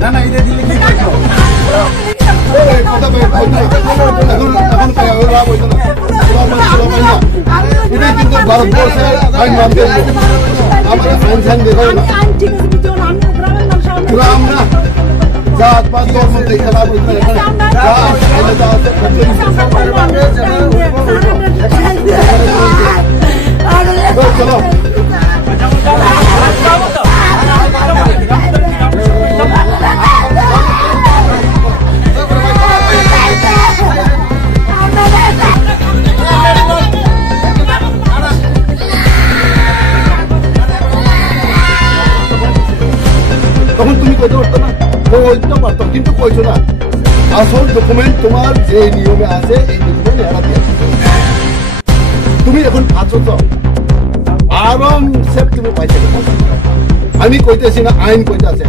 না না এটা দিলে কি করছো এই কথা বল এখন কই ওরা লাভ হইতো না না এটা কিন্তু ভারতবর্ষের আইন মানতে আমরা আইন সাইন দেখো না ঠিক আছে বুঝো না আমরা গ্রামের নাম সামনে গ্রাম না জাত পাত ধর্ম থেকে লাভ হইতো না চলো তখন তুমি কইতে পারতো না কইতে পারতো কিন্তু কইছো না আসল ডকুমেন্ট তোমার যে নিয়মে আছে এই ডকুমেন্ট এরা দিয়েছে তুমি এখন আছো তো আরামসে তুমি পাইতে আমি কইতেছি না আইন কইতে আছে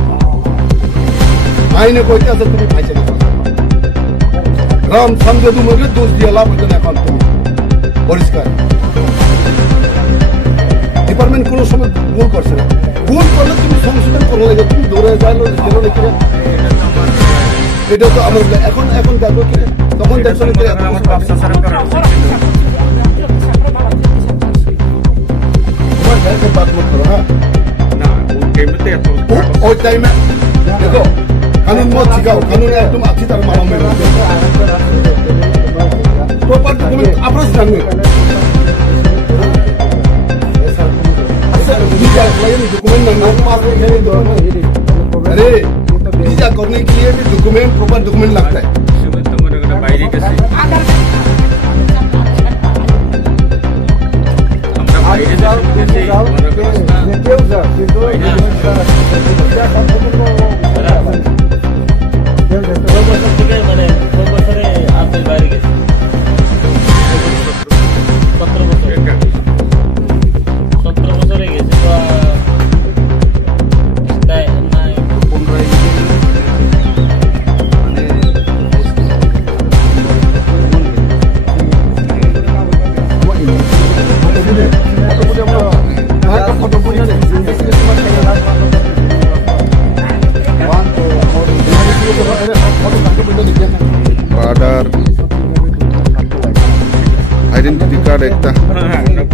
আইনে কইতে আছে তুমি পাইছে রাম সামনে তুমি দোষ দিয়ে লাভ হইতো না এখন তুমি পরিষ্কার ডিপার্টমেন্ট কোনো সময় ভুল করছে না ভুল করলে তুমি সংশোধন করো লাগে তুমি দৌড়ে যাইলো গেলো নাকি এটা তো আমার এখন এখন দেখো কি তখন দেখছো আমার ব্যবসা সারা করা बात मत करो हाँ ना वो टाइम में देखो कानून मत सिखाओ कानून है तुम अच्छी तरह मानो मेरे प्रॉपर डॉक्यूमेंट अप्रोच जानवे वीजा डॉक्यूमेंट नाम पास अरे वीजा करने के लिए भी डॉक्यूमेंट प्रॉपर डॉक्यूमेंट लगता है आइडेंटिटी कार्ड एक document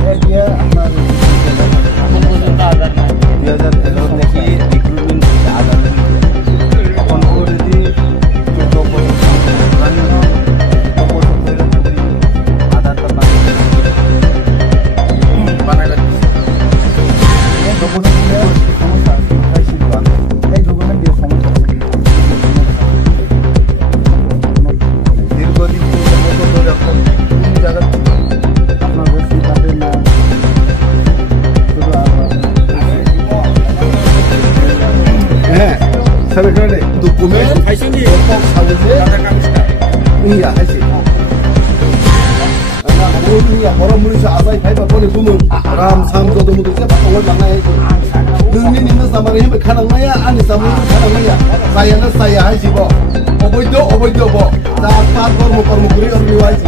iya hasil ana oniya orang Malaysia asai kai ba boleh bumun ram sam ko dum ko ba ko ba ngai nungni ni na samare he khanang maya ani samare khanang maya saya hai si bo oboido bo ta pat kormo kuri or riwai si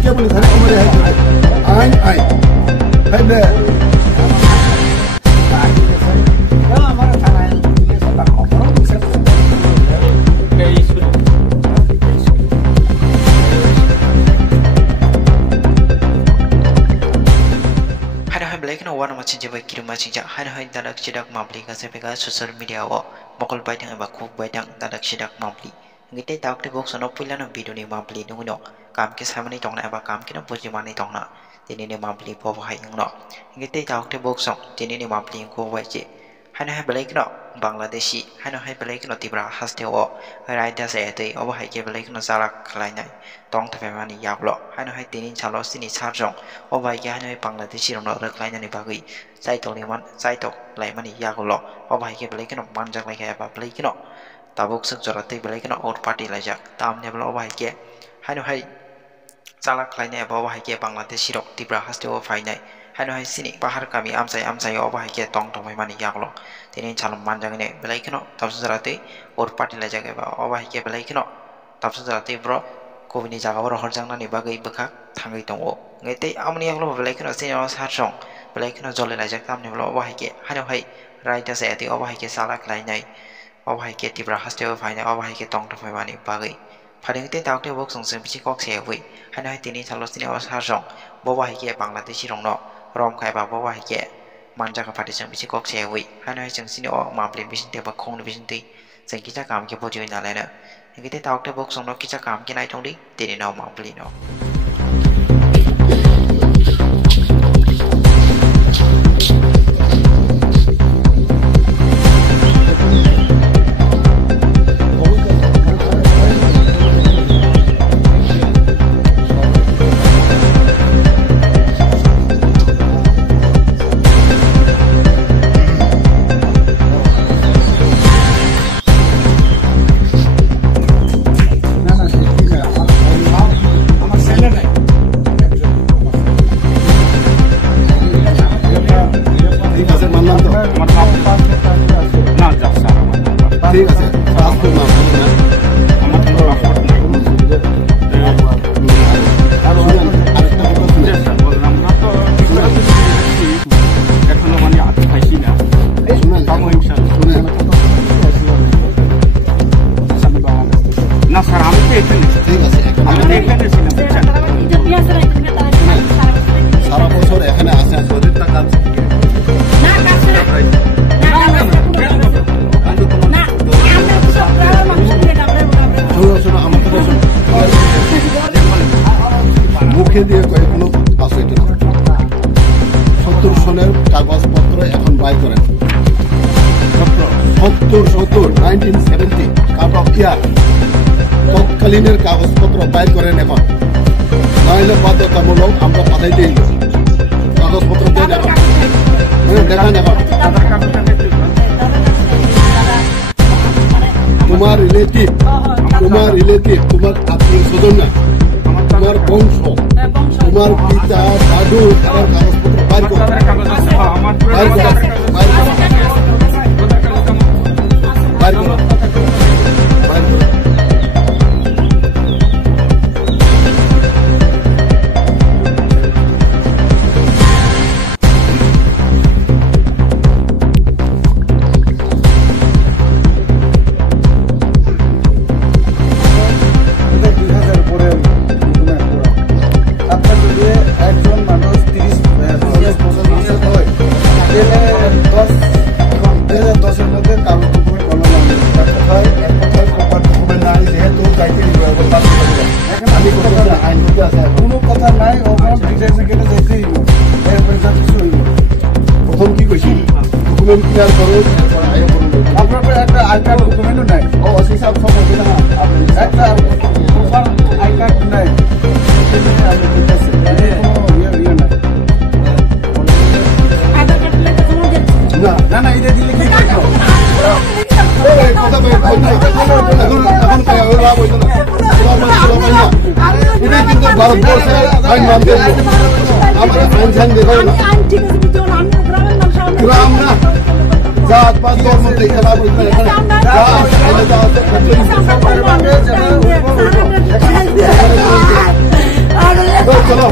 क्या बोले थाने हमारे आइन है ले wana machin jeba kiru machin ja hai hai dadak sidak mabli ka sepeka social media wo mokol baitang ba khuk baitang dadak sidak mabli ngite takte box no pilana video ni mabli nuno kam ke samani tongna ba kam ke no pojimani tongna tini ni mabli po hai ngno ngite takte box song tini ni mabli ko waje hai hai belai kno bangladeshi hai belai kno tibra haste wo rai da se te obo hai ke belai kno salak khlai nai tong ta famani yaklo hai tini chalo sini charjong obai ke hai bangladeshi ro rak lai nani bagui sai to ni man sai to lai mani yaklo obai ke belai kno manjak lai ke ba belai kno tabuk suk jorate belai kno out party lai jak tam ne blo obai ke hai salak khlai nai ba obai ke bangladeshi ro tibra haste wo phai nai hai sini bahar kami amsai obai ke tong to mai mani yaklo tini chalo manjang ne belai kno tabuk jorate out party lai jak ba obai ke belai kno tabuk jorate bro Kobini jaga bro horjang nani bagai bekak thangai tongo ngete amni yaklo belai kno sini sarjong belai kheno jole laijak tamni bolo obai ke haino hai raita se ati obai ke salak lainai obai ke tibra haste faina obai ke tong tofai bani bagai phading te takte bok song sem bichi kok se hui haino hai tini thalosini awasa song bobai ke bangladeshi rong no rom khai ba bobai ke manja ka phadi sem bichi kok se hui haino hai sini o mapli bisin te ba khong bisin te seng kicha kam ke bojoi na laina ngite takte bok song no kicha kam ke nai thong di tini no mapli no মুখে দিয়ে কয়ে কোনো কাজ হইতে না 70 সনের কাগজপত্র এখন বাই করেন 1970 কাট অফ ইয়ার তৎকালীনের কাগজপত্র বাই করেন এখন নইলে বাধ্যতামূলক আমরা পাঠাই দিই কাগজপত্র দিয়ে দেখান এখন তোমার রিলেটিভ তোমার আত্মীয় স্বজন না তোমার বংশ তোমার পিতা দাদু তার কাগজপত্র বাইর করো প্রথম কি কইছি ডকুমেন্ট ক্লিয়ার করো আপনার একটা আই কার্ড ডকুমেন্টও নাই ও সেই সব সব হচ্ছে না আপনি একটা প্রপার আই কার্ড নাই আমি বলতেছি না না এটা দিলে কি করব কথা বল এখন কায়া লাভ হইতো না এটা কিন্তু ভারতবর্ষের আইন মানতে আমরা আইন সাইন দেব না গ্রাম না জাত পাত ধর্ম থেকে লাভ হইতো না চলো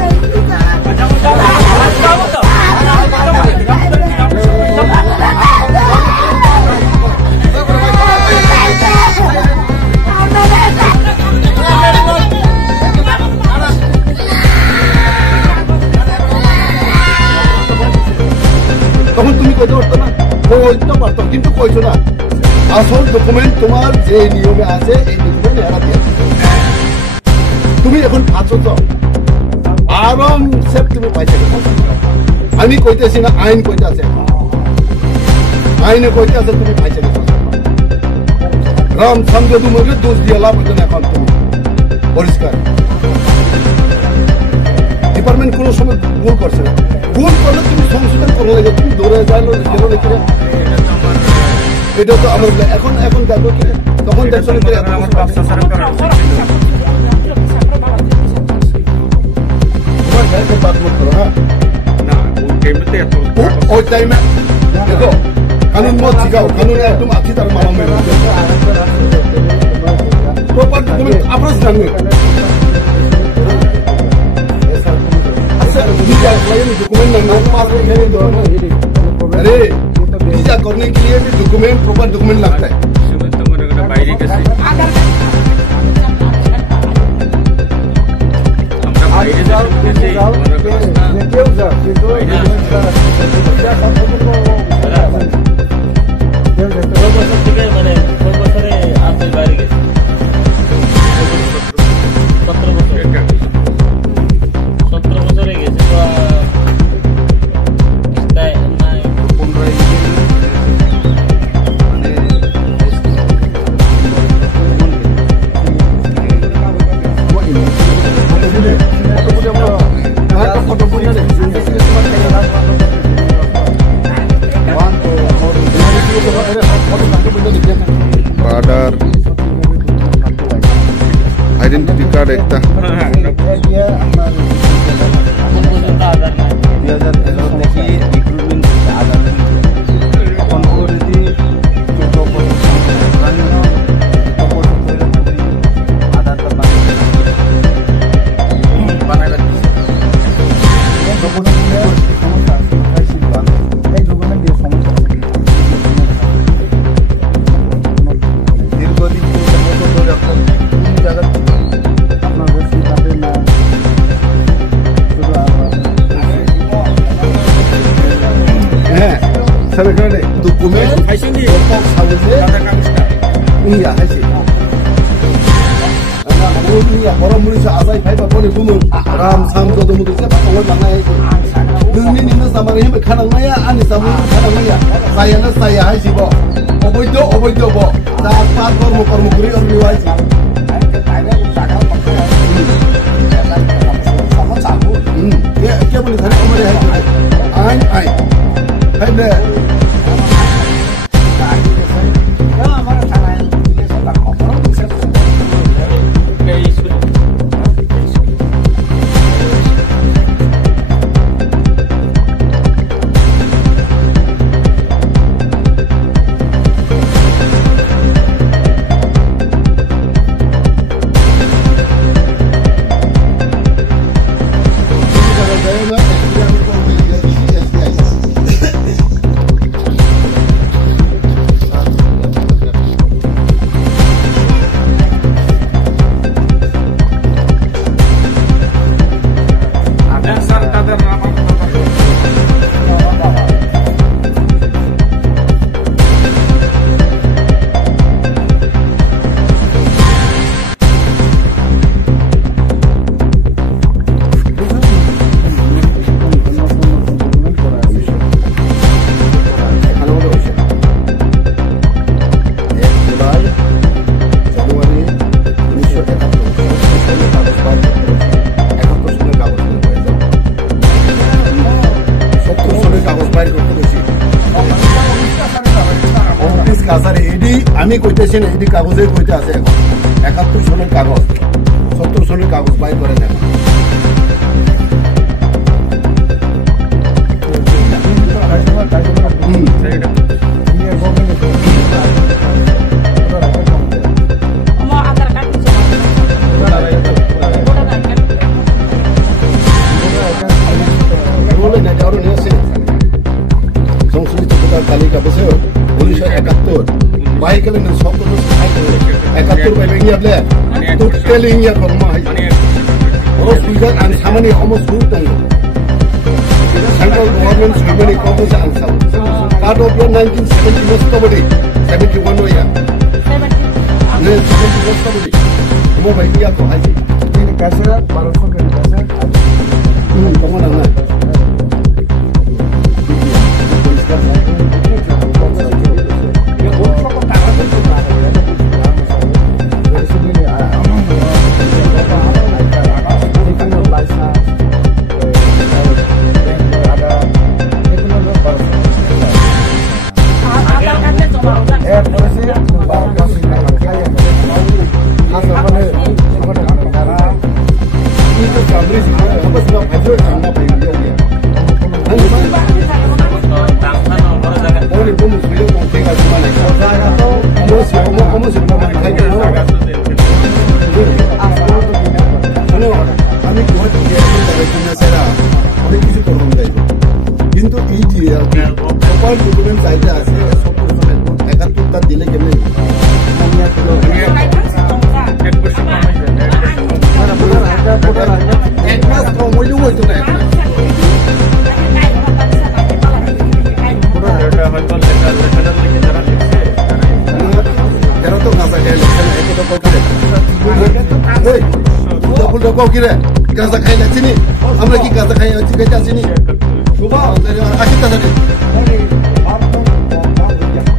তখন তুমি কইতে পারতো না কইতে পারতো কিন্তু কইছো না আসল ডকুমেন্ট তোমার যে নিয়মে আছে এই ডকুমেন্ট এরা দিয়েছে তুমি এখন আছো তো আরাম সে তুমি পাইতে আমি কইতেছি না আইন কইতে আছে আইনে কইতে আছে তুমি পাইতে রাম সমঝে তুমি দোষ দিয়ে লাভ হতো না এখন তুমি পরিষ্কার ডিপার্টমেন্ট কোনো সময় ভুল করছে না ভুল করলে তুমি সংশোধন করো লাগে তুমি দৌড়ে যাইলো গেল লিখে এটা তো আমার এখন দেখো কি তখন দেখছো बात मत करो हाँ ना वो टाइम में देखो कानून मत सिखाओ कानून एकदम अच्छी तरह मालूम है प्रॉपर डॉक्यूमेंट अप्रोच करने अच्छा वीजा डॉक्यूमेंट नंबर पास अरे वीजा करने के लिए भी डॉक्यूमेंट प्रॉपर डॉक्यूमेंट लगता है Badar identity card ekta document iya hasil iya orang Malaysia asai pai apa ni bumun ram sam do do mutu siapa orang mana itu demi ni sama ni heme khanang maya ani sama khanang maya saya na saya hasil bo oboido bo saat pat kormo kuri or riwai si क्या बोले थाने हमारे आइन है ना আমি কইতেছি না এডি কাগজে কইতে আছে এখন 71 সনের কাগজ 70 সনের কাগজ বাইর করে নেন সংশ্লিষ্ট তালিকা বসে 1971 baik kalian dan sokong terus ekatur baik ini apa? Total ini apa rumah ini? Orang sudah an sama ni almost full time. Central government sudah ni kau bisa ansau. Part of your 1970 was kabadi, 71 ya. 70 was kabadi. Mau baik dia kau aje. Ini kasar, baru kau kena kasar. Kamu nama? Apa sih? কিন্তু easy সকল document চাইতে আছে একাত্তরটা দিলে কেমন এক মাস কম হইলেও হইতো না এরা তো কাঁচা খাই ফুলটা পাও কিরে কাঁচা খাই লাগছিনি আমরা কি কাঁচা খাই খাইতে আসিনি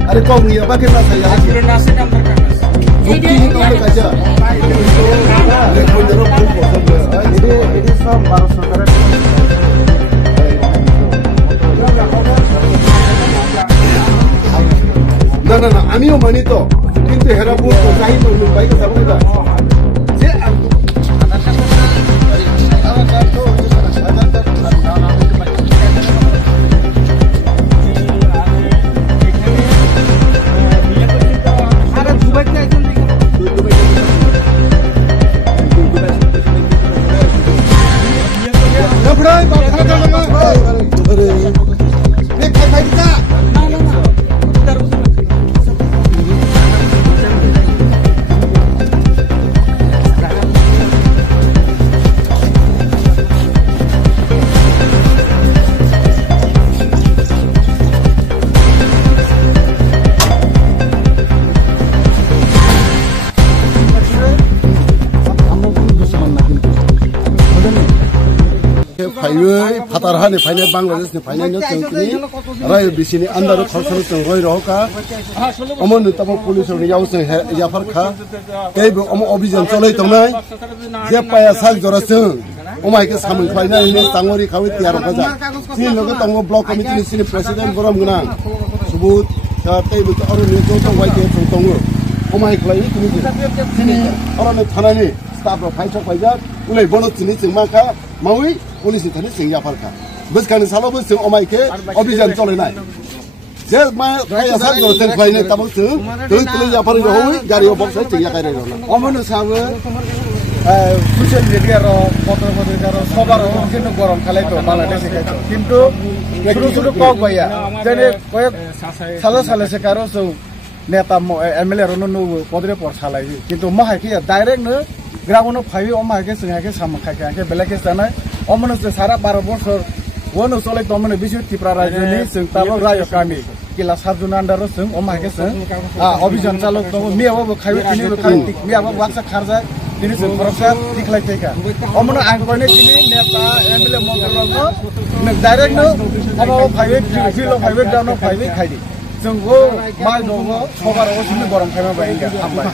আরে কম নিয়ে বাকি না খাই যুক্তি কামে কাজা লেখনের ফুল পছন্দ এটি সব 1200 টাকা না না না আমিও মানি তো কিন্তু হেরাপুর চাই তো বাইকে যাবো না যে फाइवे फातार हाने फाइने बांग्लादेश ने फाइने न चंकनी राय बिसिनी अंदर खरसन चंग रय रहका अमन तब पुलिस नि याव से याफर खा केबो अम अभियान चलै तंनाय जे पाया साल जरसं अमाय के सामन फाइना नि तांगरि खावि तियार खजा सि लगे तंग ब्लॉक कमिटी नि सिनि प्रेसिडेंट गरम गुना सुबुत ता तेबो अरु नि जो वाइके तंग अमाय खलाई नि सिनि अरने थानानि स्टाफ रो फाइट फाइजा उलै बनो चिनि चिमाखा मावि पुलिस थाने सिं याफारखा बसखानि सालाबो जों अमायके अभियान चलायनाय जे मा फाया सा जों फाइने तब जों तुलै याफार रहै गारियाव बक्स सिं याखाय रहना अमनो साबो सोशल मीडिया रो पत्रकार रो सबार किन्तु गरम खालाय तो बांग्लादेश के किन्तु सुरु सुरु कक भया जेने कयक साला साला से कारो जों नेता एमएलए रो नो पदरे पर सालाय किन्तु माहायके डाइरेक्ट न ग्राउंड फाइव अमायके जोंहाके सामखायके बेलेके जानाय अमनो से सारा 12 बছর वनो चले तमने बिसु त्रिपुरा राज्यनि जों ताबो रायकानि किला साबजुन आन्डार जों अमायके जों अभियान चालक दङ मियाबो खाइबो तिनिबो खाइति मियाबो वाक्सा खारजा तिनि जों फरसा दिखलाय थैका अमनो आं पने तिनि नेता एमएलए मन्त्रीलको न डाइरेक्ट न अमो फाइव फिलो फाइव डाउन फाइव खाइदि जों वो माइ दङ सबार असिनि गरम खाइमा बायगा आमबाय